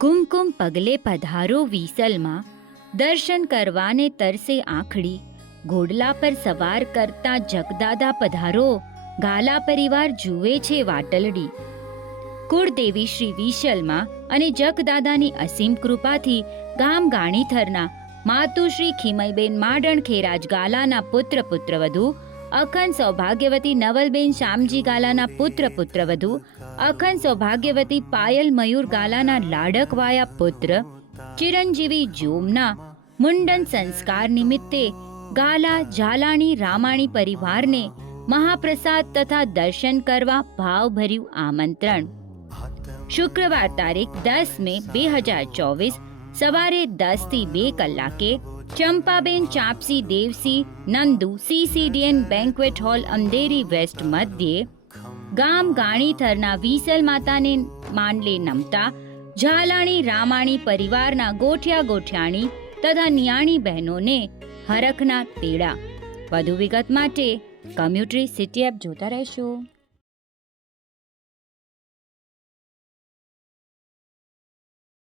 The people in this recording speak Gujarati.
કુમકુમ પગલે પધારો વિસલમાં, દર્શન કરવાને તરસે આંખડી, ઘોડલા પર સવાર કરતા જગદાદા પધારો, ગાલા પરિવાર જુએ છે વાટલડી. કુળદેવી શ્રી વિસલમાં અને જગદાદાની અસીમ કૃપાથી ગામ ગાણીથરના માતુશ્રી ખીમઈબેન માડણ ખેરાજ ગાલાના પુત્ર પુત્રવધુ, અખંડ સૌભાગ્યવતી નવલબેન શામજી ગાલાના પુત્ર પુત્રવધુ, અખંડ સૌભાગ્યવતી પાયલ મયુર ગાલાના લાડકવાયા પુત્ર, ચિરંજીવી જોમના મુંડન સંસ્કાર નિમિત્તે ગાલા ઝાલાણી રામાણી પરિવારને મહાપ્રસાદ તથા દર્શન કરવા ભાવભર્યું આમંત્રણ. શુક્રવાર તારીખ 10 મે 2024 સવારે 10 થી 2 કલાકે Champaben Chapsi Devsi Nandu CCDN banquet hall Andheri west મધ્યે ગામ ગાણીથરના વિસલ માતાને માંડલે નમતા ઝાલાણી રામાણી પરિવારના ગોઠિયા ગોઠિયાણી તથા નિયાણી બહેનોને હરખના તેડા. વધુ વિગત માટે કમ્યુટરી સિટી એપ જોતા રહેશો.